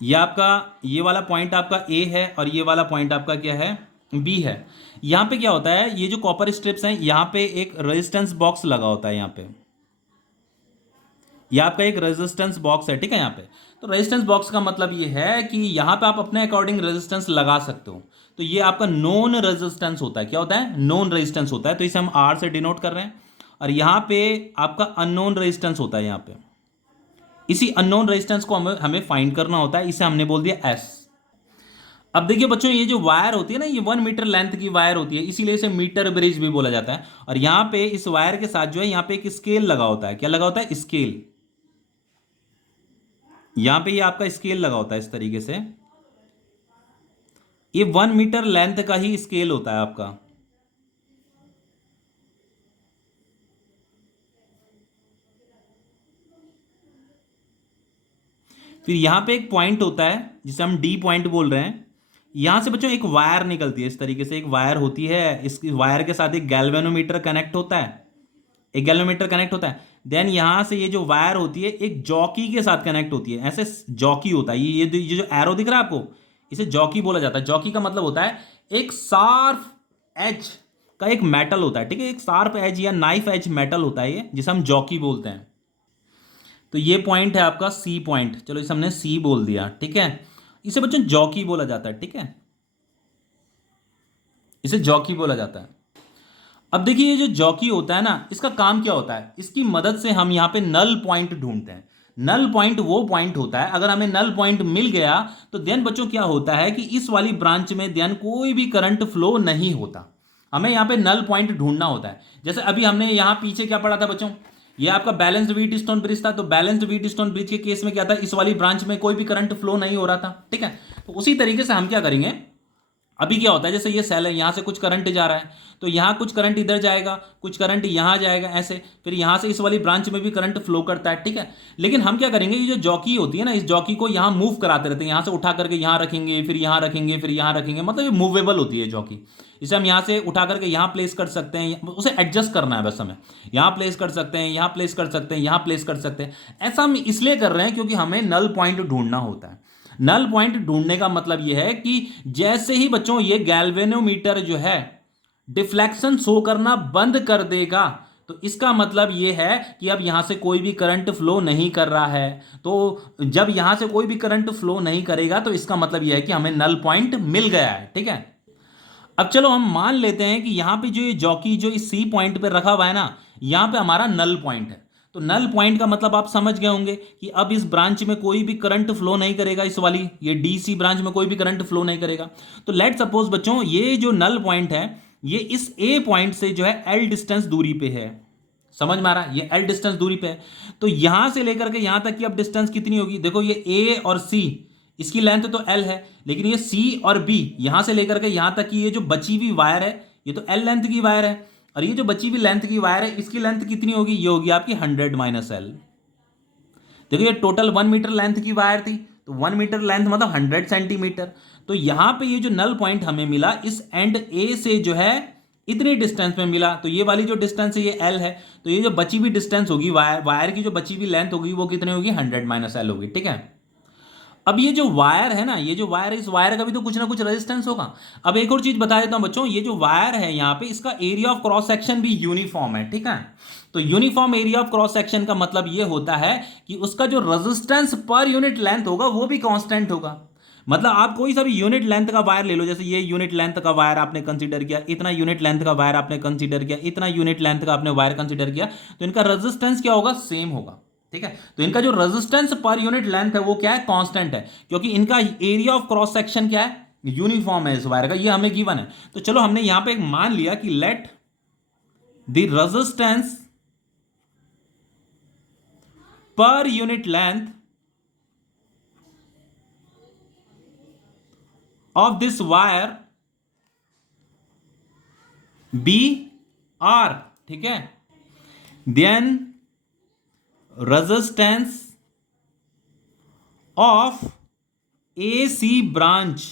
ये आपका ये वाला पॉइंट आपका ए है और ये वाला पॉइंट आपका क्या है, बी है। यहां पे क्या होता है, ये जो कॉपर स्ट्रिप्स हैं, यहां पे एक रेजिस्टेंस बॉक्स लगा होता है यहाँ पे, ये आपका एक रेजिस्टेंस बॉक्स है, ठीक है। यहाँ पे तो रेजिस्टेंस बॉक्स का मतलब ये है कि यहाँ पे आप अपने अकॉर्डिंग रेजिस्टेंस लगा सकते हो। तो ये आपका नॉन रेजिस्टेंस होता है, क्या होता है, नॉन रेजिस्टेंस होता है। तो इसे हम आर से डिनोट कर रहे हैं। और यहाँ पे आपका अननोन रेजिस्टेंस होता है, यहाँ पे इसी अननोन रेजिस्टेंस को हमें फाइंड करना होता है, इसे हमने बोल दिया एस। अब देखिए बच्चों, ये जो वायर होती है ना, ये 1 मीटर लेंथ की वायर होती है, इसीलिए इसे मीटर ब्रिज भी बोला जाता है। और यहाँ पे इस वायर के साथ जो है, यहाँ पे एक स्केल लगा होता है, क्या लगा होता है, स्केल। यहां पे ये आपका स्केल लगा होता है इस तरीके से, ये 1 मीटर लेंथ का ही स्केल होता है आपका। फिर यहां पे एक पॉइंट होता है जिसे हम डी पॉइंट बोल रहे हैं। यहां से बच्चों एक वायर निकलती है, इस तरीके से एक वायर होती है, इस वायर के साथ एक गैल्वेनोमीटर कनेक्ट होता है, एक गैल्वेनोमीटर कनेक्ट होता है। देन यहां से ये जो वायर होती है एक जॉकी के साथ कनेक्ट होती है, ऐसे जॉकी होता है। ये जो एरो दिख रहा है आपको, इसे जॉकी बोला जाता है। जॉकी का मतलब होता है एक शार्प एज का एक मेटल होता है, ठीक है, एक शार्प एज या नाइफ एज मेटल होता है ये, जिसे हम जॉकी बोलते हैं। तो ये पॉइंट है आपका सी पॉइंट, चलो इसे हमने सी बोल दिया, ठीक है। इसे बच्चों जॉकी बोला जाता है, ठीक है, इसे जॉकी बोला जाता है। अब देखिए ये जो जॉकी होता है ना, इसका काम क्या होता है, इसकी मदद से हम यहाँ पे नल पॉइंट ढूंढते हैं। नल पॉइंट वो पॉइंट होता है, अगर हमें नल पॉइंट मिल गया तो देन बच्चों क्या होता है कि इस वाली ब्रांच में देन कोई भी करंट फ्लो नहीं होता। हमें यहाँ पे नल पॉइंट ढूंढना होता है। जैसे अभी हमने यहाँ पीछे क्या पढ़ा था बच्चों, ये आपका बैलेंस्ड व्हीट स्टोन ब्रिज था। तो बैलेंस्ड व्हीट स्टोन ब्रिज के केस में क्या था, इस वाली ब्रांच में कोई भी करंट फ्लो नहीं हो रहा था, ठीक है। तो उसी तरीके से हम क्या करेंगे, अभी क्या होता है, जैसे ये सेल है, यहां से कुछ करंट जा रहा है, तो यहां कुछ करंट इधर जाएगा, कुछ करंट यहां जाएगा, ऐसे फिर यहां से इस वाली ब्रांच में भी करंट फ्लो करता है, ठीक है। लेकिन हम क्या करेंगे, ये जो जॉकी होती है ना, इस जॉकी को यहां मूव कराते रहते हैं, यहां से उठा करके यहां रखेंगे, फिर यहां रखेंगे, फिर यहां रखेंगे, मतलब ये मूवेबल होती है जॉकी। इसे हम यहां से उठा करके यहां प्लेस कर सकते हैं, उसे एडजस्ट करना है बस हमें, यहां प्लेस कर सकते हैं, यहां प्लेस कर सकते हैं, यहां प्लेस कर सकते हैं। ऐसा हम इसलिए कर रहे हैं क्योंकि हमें नल पॉइंट ढूंढना होता है। नल पॉइंट ढूंढने का मतलब यह है कि जैसे ही बच्चों ये गैल्वेनोमीटर जो है डिफ्लेक्शन शो करना बंद कर देगा, तो इसका मतलब यह है कि अब यहां से कोई भी करंट फ्लो नहीं कर रहा है। तो जब यहां से कोई भी करंट फ्लो नहीं करेगा तो इसका मतलब यह है कि हमें नल पॉइंट मिल गया है, ठीक है। अब चलो हम मान लेते हैं कि यहां पे जो ये जॉकी जो इस सी पॉइंट पे रखा हुआ है ना, यहां पे हमारा नल पॉइंट है। तो नल पॉइंट का मतलब आप समझ गए होंगे कि अब इस ब्रांच में कोई भी करंट फ्लो नहीं करेगा, इस वाली ये डीसी ब्रांच में कोई भी करंट फ्लो नहीं करेगा। तो लेट सपोज बच्चों ये जो नल पॉइंट है ये इस ए पॉइंट से जो है एल डिस्टेंस दूरी पे है, समझ में आ रहा है, ये एल डिस्टेंस दूरी पे है। तो यहां से लेकर के यहां तक की अब डिस्टेंस कितनी होगी, देखो ये ए और सी, इसकी लेंथ तो एल है, लेकिन ये सी और बी यहां से लेकर के यहां तक की ये जो बची हुई वायर है ये तो एल लेंथ की वायर है, और ये जो बची हुई लेंथ की वायर है इसकी लेंथ कितनी होगी, ये होगी आपकी 100 माइनस एल। देखो ये टोटल 1 मीटर लेंथ की वायर थी, तो 1 मीटर लेंथ मतलब 100 सेंटीमीटर। तो यहां पे ये जो नल पॉइंट हमें मिला इस एंड ए से जो है इतनी डिस्टेंस में मिला, तो ये वाली जो डिस्टेंस है ये एल है। तो ये जो बची हुई डिस्टेंस होगी वायर की जो बची हुई लेंथ होगी वो कितनी होगी, 100 माइनस एल होगी, ठीक है। अब ये जो वायर है ना, ये जो वायर है, इस वायर का भी तो कुछ ना कुछ रेजिस्टेंस होगा। अब एक और चीज बता देता हूं बच्चों, ये जो वायर है यहाँ पे इसका एरिया ऑफ क्रॉस सेक्शन भी यूनिफॉर्म है, ठीक है। तो uniform area of cross section का मतलब ये होता है कि उसका जो रेजिस्टेंस पर यूनिट लेंथ होगा वो भी कांस्टेंट होगा। मतलब आप कोई सा भी यूनिट लेंथ का वायर ले लो, जैसे ये यूनिट लेंथ का वायर आपने कंसीडर किया, इतना यूनिट लेंथ का वायर आपने कंसीडर किया, इतना यूनिट लेंथ का आपने वायर कंसीडर किया, तो इनका रेजिस्टेंस क्या होगा, सेम होगा, ठीक है। तो इनका जो रेजिस्टेंस पर यूनिट लेंथ है वो क्या है, कांस्टेंट है, क्योंकि इनका एरिया ऑफ क्रॉस सेक्शन क्या है, यूनिफॉर्म है इस वायर का, ये हमें गिवन है। तो चलो हमने यहां पे एक मान लिया कि let the resistance per unit length of this wire be R, ठीक है। Then resistance of A C branch,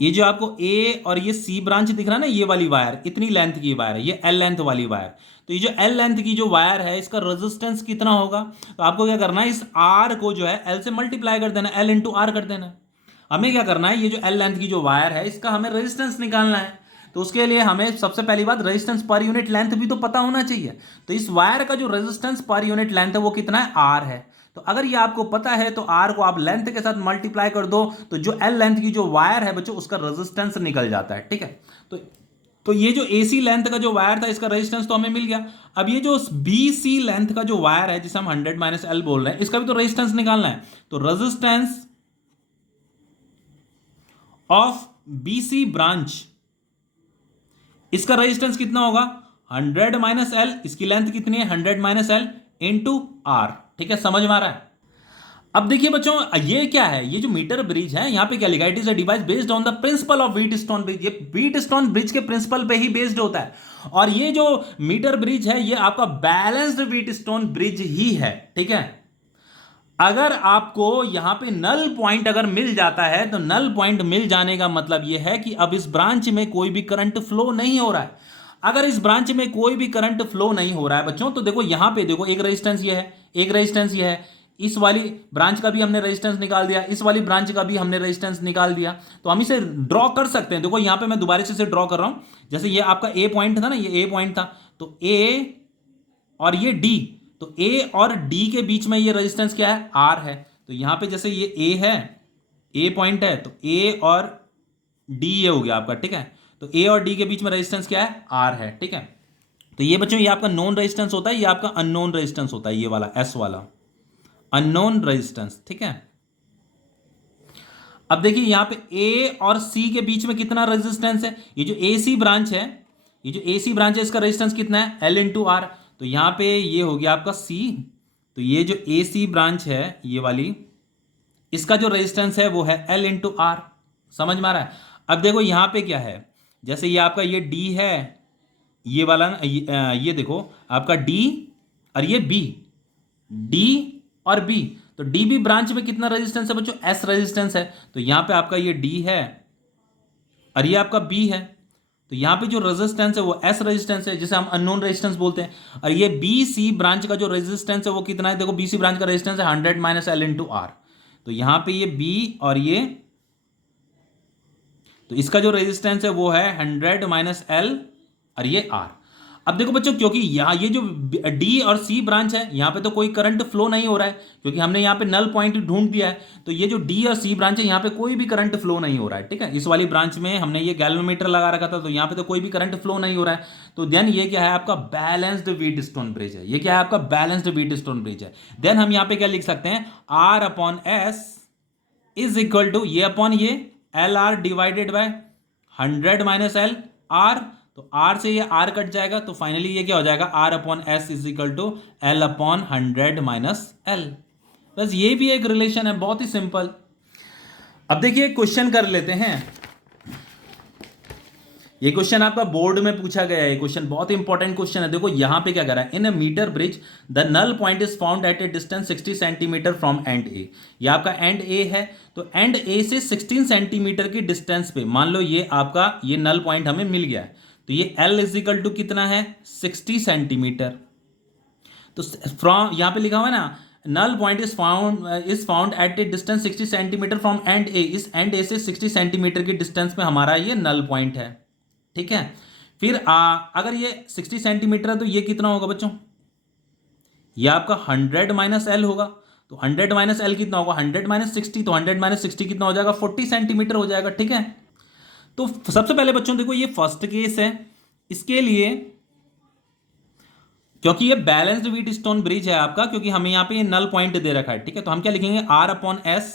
ये जो आपको ए और ये सी ब्रांच दिख रहा है ना, ये वाली वायर इतनी लेंथ की वायर है, ये एल लेंथ वाली वायर। तो ये जो एल लेंथ की जो वायर है इसका रेजिस्टेंस कितना होगा, तो आपको क्या करना है, इस आर को जो है एल से मल्टीप्लाई कर देना, एल इंटू आर कर देना। हमें क्या करना है, ये जो एल लेंथ की जो वायर है इसका हमें रेजिस्टेंस निकालना है। तो उसके लिए हमें सबसे पहली बात रेजिस्टेंस पर यूनिट लेंथ भी तो पता होना चाहिए। तो इस वायर का जो रेजिस्टेंस पर यूनिट लेंथ है वो कितना है, आर है। तो अगर ये आपको पता है तो आर को आप लेंथ के साथ मल्टीप्लाई कर दो, तो जो एल लेंथ की जो वायर है बच्चों उसका रेजिस्टेंस निकल जाता है, ठीक है। तो ये जो एसी लेंथ का जो वायर था इसका रेजिस्टेंस तो हमें मिल गया। अब ये जो बीसी लेंथ का जो वायर है जिसे हम 100 माइनस एल बोल रहे हैं, इसका भी तो रेजिस्टेंस निकालना है। तो रेजिस्टेंस ऑफ बीसी ब्रांच, इसका रेजिस्टेंस कितना होगा, 100 माइनस एल, इसकी लेंथ कितनी है 100 माइनस एल इंटू आर, ठीक है, समझ में आ रहा है। अब देखिए बच्चों ये क्या है, ये जो मीटर ब्रिज है यहां पे क्या लिखा है, it is a device based on the principle of Wheatstone bridge. ये व्हीटस्टोन ब्रिज के प्रिंसिपल पे ही बेस्ड होता है, और ये जो मीटर ब्रिज है ये आपका बैलेंस्ड व्हीटस्टोन ब्रिज ही है, ठीक है। अगर आपको यहां पे नल पॉइंट अगर मिल जाता है तो नल पॉइंट मिल जाने का मतलब यह है कि अब इस ब्रांच में कोई भी करंट फ्लो नहीं हो रहा है। अगर इस ब्रांच में कोई भी करंट फ्लो नहीं हो रहा है बच्चों, तो देखो यहां पे देखो एक रेजिस्टेंस ये है, एक रेजिस्टेंस ये है, इस वाली ब्रांच का भी हमने रेजिस्टेंस निकाल दिया, इस वाली ब्रांच का भी हमने रेजिस्टेंस निकाल दिया। तो हम इसे ड्रॉ कर सकते हैं। देखो यहां पे मैं दोबारा से इसे ड्रॉ कर रहा हूं, जैसे ये आपका ए पॉइंट था ना, ये ए पॉइंट था, तो ए और ये डी, तो ए और डी के बीच में ये रेजिस्टेंस क्या है, आर है। तो यहां पे जैसे ये ए है, ए पॉइंट है, तो ए और डी ये हो गया आपका, ठीक है। तो ए और डी के बीच में रेजिस्टेंस क्या है, आर है, ठीक है। तो ये बच्चों ये आपका नोन रेजिस्टेंस होता है, ये आपका अननोन रेजिस्टेंस होता है, ये वाला एस वाला अननोन रेजिस्टेंस, ठीक है। अब देखिए यहां पे ए और सी के बीच में कितना रेजिस्टेंस है, ये जो ए सी ब्रांच है, ये जो ए सी ब्रांच है इसका रेजिस्टेंस कितना है, एल इंटू आर। तो यहां पे ये हो गया आपका सी, तो ये जो ए सी ब्रांच है ये वाली, इसका जो रेजिस्टेंस है वो है एल इंटू आर। समझ में आ रहा है। अब देखो यहां पे क्या है, जैसे ये आपका ये डी है, ये वाला ना, ये देखो आपका डी और ये बी, डी और बी, तो डी बी ब्रांच में कितना रेजिस्टेंस है बच्चों, एस रेजिस्टेंस है। तो यहां पे आपका ये डी है और ये आपका बी है, तो यहां पे जो रेजिस्टेंस है वो एस रेजिस्टेंस है, जिसे हम अननोन रेजिस्टेंस बोलते हैं। और ये बी सी ब्रांच का जो रेजिस्टेंस है वो कितना है, देखो बी सी ब्रांच का रेजिस्टेंस है 100 माइनस एल इंटू आर। तो यहां पे ये बी और ये, तो इसका जो रेजिस्टेंस है वो है 100 माइनस एल और ये आर। अब देखो बच्चों, क्योंकि यहाँ ये जो डी और सी ब्रांच है यहाँ पे तो कोई करंट फ्लो नहीं हो रहा है, क्योंकि हमने यहाँ पे नल पॉइंट ढूंढ दिया है। तो ये जो डी और सी ब्रांच है यहाँ पे कोई भी करंट फ्लो नहीं हो रहा है, ठीक है। इस वाली ब्रांच में हमने ये गैल्वेनोमीटर लगा रखा था, तो यहाँ पे तो कोई भी करंट फ्लो नहीं हो रहा है। तो देन ये क्या है, आपका बैलेंस्ड व्हीटस्टोन ब्रिज है। ये क्या है, आपका बैलेंस्ड व्हीटस्टोन ब्रिज है। देन हम यहाँ पे क्या लिख सकते हैं, R upon S is equal to ये अपॉन ये L R divided by 100 minus L R. तो आर से ये आर कट जाएगा, तो फाइनली ये क्या हो जाएगा, R upon S is equal to L upon 100 minus L. बस ये भी एक रिलेशन है, बहुत ही सिंपल। अब देखिए क्वेश्चन कर लेते हैं। ये क्वेश्चन आपका बोर्ड में पूछा गया है, ये क्वेश्चन बहुत इंपॉर्टेंट क्वेश्चन है। देखो यहां पे क्या कर रहा है, in a metre bridge the null point is found at a distance 60 centimetre from end A. ये आपका एंड ए है, तो एंड ए से 16 सेंटीमीटर की डिस्टेंस पे मान लो ये आपका ये नल पॉइंट हमें मिल गया है। तो ये L इजिकल टू कितना है, 60 सेंटीमीटर। तो फ्रॉम यहां पे लिखा हुआ है ना, null point is found at a distance 60 centimetre from end A. इस एंड ए से 60 सेंटीमीटर की डिस्टेंस पे हमारा ये नल पॉइंट है, ठीक है। फिर अगर ये 60 सेंटीमीटर है तो ये कितना होगा बच्चों, ये आपका 100 माइनस एल होगा। तो 100 माइनस एल कितना होगा, 100 माइनस 60, तो 100 माइनस 60 कितना हो जाएगा, 40 सेंटीमीटर हो जाएगा, ठीक है। तो सबसे पहले बच्चों देखो ये फर्स्ट केस है, इसके लिए क्योंकि ये बैलेंस्ड व्हीटस्टोन ब्रिज है आपका, क्योंकि हमें यहां पे ये नल पॉइंट दे रखा है, ठीक है। तो हम क्या लिखेंगे, R upon S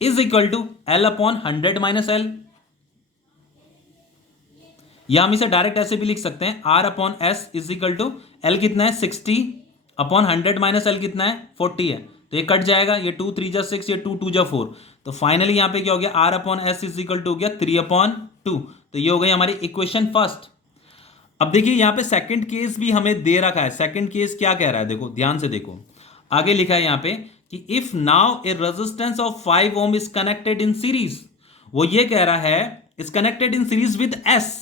is equal to L upon 100 minus L, या हम इसे डायरेक्ट ऐसे भी लिख सकते हैं, R upon S is equal to L कितना है 60 अपॉन 100 माइनस एल कितना है 40 है। तो ये कट जाएगा, ये 2 3 जा 6, ये 2 2 जा 4। तो फाइनली यहां पे क्या हो गया, R upon S is equal to हो गया 3 अपॉन 2। तो ये हो गई हमारी इक्वेशन फर्स्ट। अब देखिए यहां पे सेकंड केस भी हमें दे रखा है। सेकंड केस क्या कह रहा है, देखो ध्यान से देखो, आगे लिखा है यहां पे कि if now a resistance of 5 ohm is connected in series. वो ये कह रहा है is connected in series with S.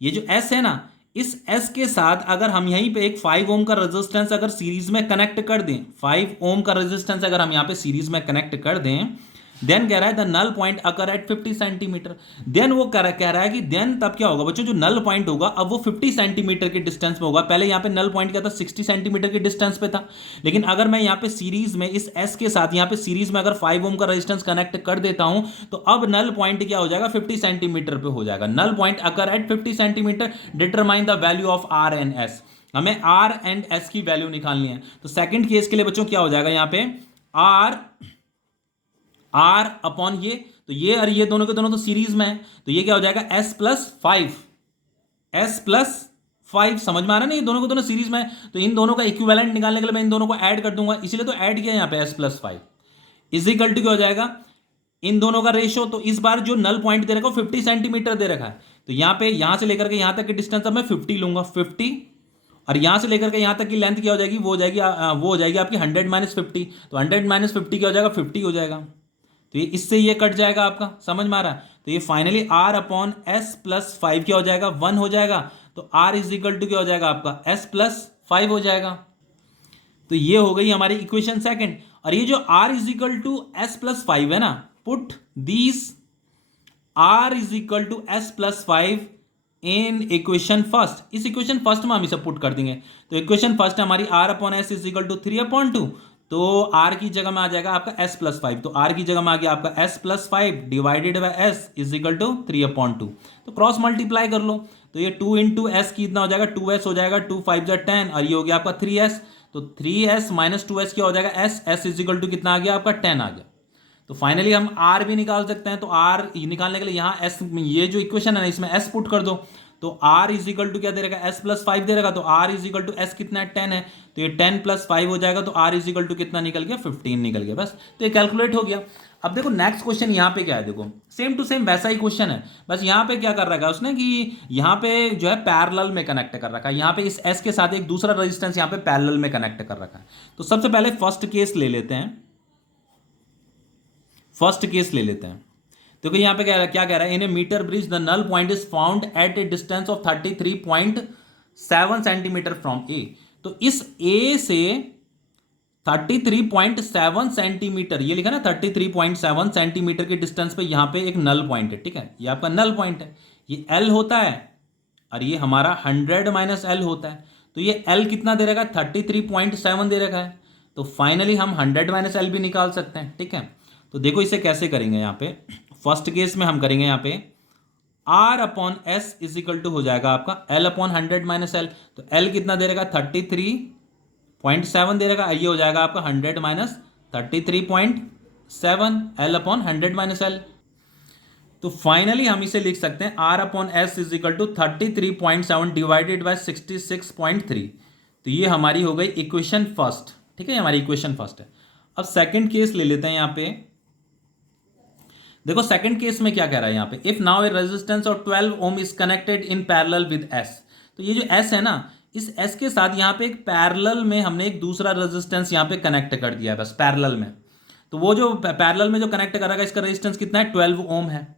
ये जो एस है ना, इस एस के साथ अगर हम यहीं पे एक 5 ओम का रेजिस्टेंस अगर सीरीज में कनेक्ट कर दें, 5 ओम का रेजिस्टेंस अगर हम यहां पे सीरीज में कनेक्ट कर दें, देन कह रहा है the null point occur at 50 centimetre. Then वो कह रहा है कि देन तब क्या होगा बच्चों, जो नल पॉइंट होगा अब वो 50 सेंटीमीटर के डिस्टेंस में होगा। पहले यहां पे नल पॉइंट क्या था, 60 सेंटीमीटर के डिस्टेंस पे था, लेकिन अगर मैं यहां पे सीरीज में इस एस के साथ यहां पे सीरीज में अगर 5 ओम का रेजिस्टेंस कनेक्ट कर देता हूं, तो अब नल पॉइंट क्या हो जाएगा, 50 सेंटीमीटर पे हो जाएगा। Null point occur at 50 centimetre, determine the value of R and S. हमें आर एंड एस की वैल्यू निकालनी है। तो सेकंड केस के लिए बच्चों क्या हो जाएगा, यहां पे आर अपॉन ये, तो ये और ये दोनों के दोनों तो सीरीज में है, तो ये क्या हो जाएगा एस प्लस 5। समझ में आ रहा है ना, ये दोनों के दोनों सीरीज में है, तो इन दोनों का इक्विवेलेंट निकालने के लिए मैं इन दोनों को ऐड कर दूंगा, इसीलिए तो ऐड किया यहां पे S plus 5 is equal to क्या हो जाएगा, इन दोनों का रेशो। तो इस बार जो नल पॉइंट दे रखा है 50 सेंटीमीटर दे रखा है, तो यहां पे यहां से लेकर के यहां तक की डिस्टेंस अब मैं 50 लूंगा, 50, और यहां से लेकर के यहां तक की लेंथ क्या हो जाएगी, वो हो जाएगी आपकी 100 माइनस 50। तो 100 माइनस 50 क्या हो जाएगा, 50 हो जाएगा। तो ये इससे ये कट जाएगा आपका, समझ में आ रहा है। तो ये finally R upon S plus 5 क्या हो जाएगा, 1 हो जाएगा। तो आर इज इक्वल टू क्या हो जाएगा आपका, एस प्लस 5 हो जाएगा। तो ये हो गई हमारी इक्वेशन सेकंड। और ये जो R is equal to S plus 5 है ना, put these R is equal to S plus 5 in equation first. इस इक्वेशन फर्स्ट में हम इसे पुट कर देंगे। तो इक्वेशन फर्स्ट हमारी R upon S is equal to 3 upon 2। तो r की जगह में आ जाएगा आपका s+5, तो r की जगह में आ गया आपका s+5 divided by s is equal to 3/2। तो क्रॉस मल्टीप्लाई कर लो, तो ये 2 इंटू एस कितना हो जाएगा, 2s हो जाएगा, 2 5 जा 10 और ये हो गया आपका 3s। तो 3s माइनस 2s क्या हो जाएगा, s इज इक्वल टू कितना आ गया आपका 10 आ गया। तो फाइनली हम r भी निकाल सकते हैं, तो r निकालने के लिए यहाँ s, ये जो इक्वेशन है ना इसमें s पुट कर दो, तो r इज इक्वल टू क्या दे रहेगा, s+5 दे रहेगा, तो r is equal to s कितना है 10 है, तो ये 10+5 हो जाएगा, तो r इज इक्वल टू कितना निकल गया 15 निकल गया बस। तो ये कैलकुलेट हो गया। अब देखो नेक्स्ट क्वेश्चन यहाँ पे क्या है, देखो सेम टू सेम वैसा ही क्वेश्चन है, बस यहाँ पे क्या कर रखा है उसने कि यहाँ पे जो है पैरेलल में कनेक्ट कर रखा है, यहाँ पे इस s के साथ एक दूसरा रेजिस्टेंस यहाँ पे पैरेलल में कनेक्ट कर रखा है। तो सबसे पहले फर्स्ट केस ले लेते हैं, फर्स्ट केस ले लेते हैं। देखो यहाँ पे क्या कह रहा है, in a metre bridge the null point is found at a distance of 33.7 centimetre from A. तो इस ए से 33.7 सेंटीमीटर, ये लिखा ना 33.7 सेंटीमीटर के डिस्टेंस पे यहाँ पे एक नल पॉइंट है, ठीक है, ये आपका नल पॉइंट है, ये एल होता है और ये हमारा 100 माइनस एल होता है। तो ये एल कितना दे रखा है, 33.7 दे रखा है, तो फाइनली हम 100 माइनस एल भी निकाल सकते हैं, ठीक है। तो देखो इसे कैसे करेंगे, यहाँ पे फर्स्ट केस में हम करेंगे यहाँ पे r upon S is equal to हो जाएगा आपका l अपॉन 100 माइनस एल। तो l कितना दे रहेगा, 33.7 दे रहेगा, ये हो जाएगा आपका 100 minus 33.7 l upon 100 minus L. तो फाइनली हम इसे लिख सकते हैं r upon S is equal to 33.7 divided by 66.3। तो ये हमारी हो गई इक्वेशन फर्स्ट, ठीक है, हमारी इक्वेशन फर्स्ट है। अब सेकंड केस ले लेते हैं यहाँ पे। देखो सेकंड केस में क्या कह रहा है यहाँ पे, if now a resistance of 12 ohm is connected in parallel with s। तो ये जो s है ना, इस s के साथ यहाँ पे एक पैरेलल में हमने एक दूसरा रेजिस्टेंस यहाँ पे कनेक्ट कर दिया है, बस पैरेलल में। तो वो जो पैरेलल में जो कनेक्ट करेगा इसका रेजिस्टेंस कितना है, 12 ओम है।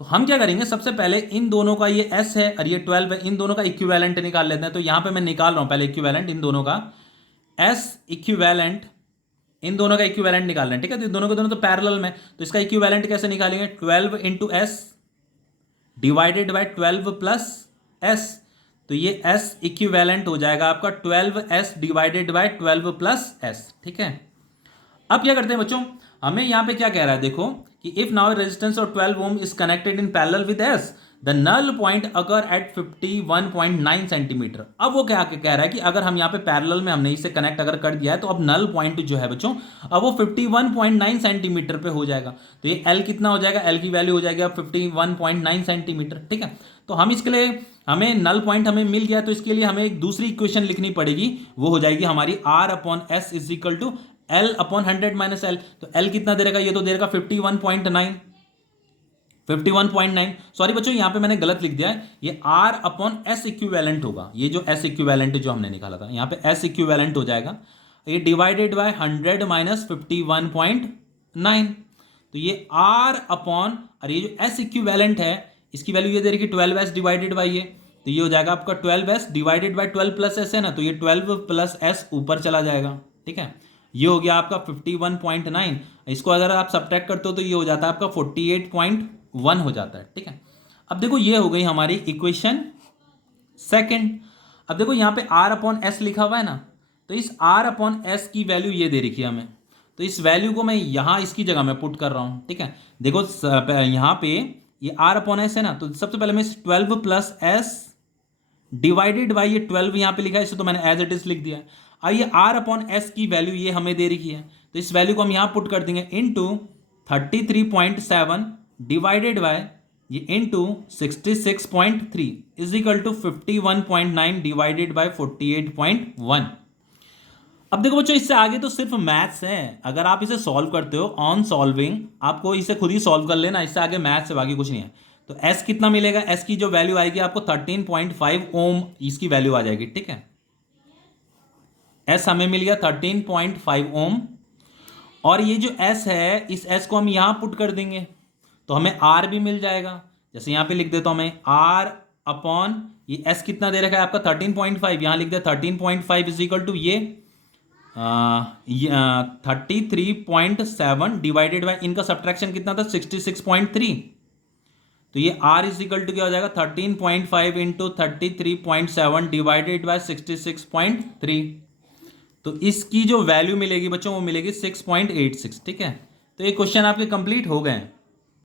तो हम क्या करेंगे, सबसे पहले इन दोनों का, ये s है और ये 12 है, इन दोनों का इक्विवेलेंट निकाल लेते हैं। तो यहाँ पे मैं निकाल रहा हूँ पहले इक्विवेलेंट इन दोनों का, s इक्विवेलेंट, इन दोनों का इक्विवेलेंट निकालना है, ठीक है। तो दोनों के दोनों तो पैरेलल में, तो इसका इक्विवेलेंट कैसे निकालेंगे, 12 into S divided by 12 plus S. तो ये s इक्विवेलेंट हो जाएगा आपका 12s divided by 12 plus S, ठीक है। अब क्या करते हैं बच्चों, हमें यहाँ पे क्या कह रहा है, देखो कि if now resistance of 12 ohm is connected in parallel with S the null point occur at 51.9 centimetre. अब वो क्या कह रहा है कि अगर हम यहाँ पे पैरेलल में हमने इसे कनेक्ट अगर कर दिया है, तो अब नल पॉइंट जो है बच्चों अब वो 51.9 सेंटीमीटर पे हो जाएगा। तो ये एल कितना हो जाएगा, एल की वैल्यू हो जाएगी अब 51.9 सेंटीमीटर, ठीक है। तो हम इसके लिए, हमें नल पॉइंट हमें मिल गया, तो इसके लिए हमें एक दूसरी इक्वेशन लिखनी पड़ेगी, वो हो जाएगी हमारी r upon S is equal to L upon 100 minus L. तो L कितना दे रहेगा, ये तो दे रहेगा 51.9, सॉरी बच्चों यहाँ पे मैंने गलत लिख दिया है, ये R अपॉन एस इक्विवेलेंट होगा, ये जो S इक्विवेलेंट जो हमने निकाला था यहाँ पे S इक्विवेलेंट हो जाएगा, ये डिवाइडेड बाय 100 माइनस 51.9। तो ये R अपॉन, और ये जो S इक्विवेलेंट है इसकी वैल्यू ये दे रही है 12s डिवाइडेड बाय ये, तो ये हो जाएगा आपका 12s divided by 12 plus S है ना, तो ये 12 प्लस एस ऊपर चला जाएगा, ठीक है। ये हो गया आपका 51.9, इसको अगर आप सब्ट्रैक्ट करते हो तो ये हो जाता है आपका 48.1 हो जाता है, ठीक है। अब देखो ये हो गई हमारी इक्वेशन सेकंड। अब देखो यहाँ पे r अपॉन एस लिखा हुआ है ना, तो इस r अपॉन एस की वैल्यू ये दे रखी है हमें, तो इस वैल्यू को मैं यहाँ इसकी जगह में पुट कर रहा हूँ, ठीक है। देखो यहाँ पे ये r अपॉन एस है ना, तो सबसे पहले मैं 12 प्लस एस डिवाइडेड बाई ये 12 यहाँ पे लिखा है, इसे तो मैंने एज इट इज लिख दिया। अब ये r अपॉन एस की वैल्यू ये हमें दे रखी है, तो इस वैल्यू को हम यहाँ पुट कर देंगे इनटू 33.7 डिवाइडेड बाय ये into 66.3 is equal to 51.9 divided by 48.1। अब देखो बच्चों इससे आगे तो सिर्फ मैथ्स है, अगर आप इसे सॉल्व करते हो ऑन सॉल्विंग, आपको इसे खुद ही सॉल्व कर लेना, इससे आगे मैथ्स है, बाकी कुछ नहीं है। तो s कितना मिलेगा, s की जो वैल्यू आएगी आपको 13.5 ओम इसकी वैल्यू आ जाएगी, ठीक है। s हमें मिल गया 13.5 ओम, और ये जो s है इस s को हम यहां पुट कर देंगे तो हमें r भी मिल जाएगा। जैसे यहां पे लिख देता हूं मैं r अपॉन ये s कितना दे रखा है आपका 13.5, यहां लिख दिया 13.5 इज इक्वल टू ये 33.7 डिवाइडेड बाय इनका सब्ट्रैक्शन कितना था 66.3, तो ये r इज इक्वल टू क्या हो जाएगा 13.5 इंटू 33.7 डिवाइडेड बाय 66.3। तो इसकी जो वैल्यू मिलेगी बच्चों वो मिलेगी 6.86, ठीक है। तो ये क्वेश्चन आपके कंप्लीट हो गए हैं।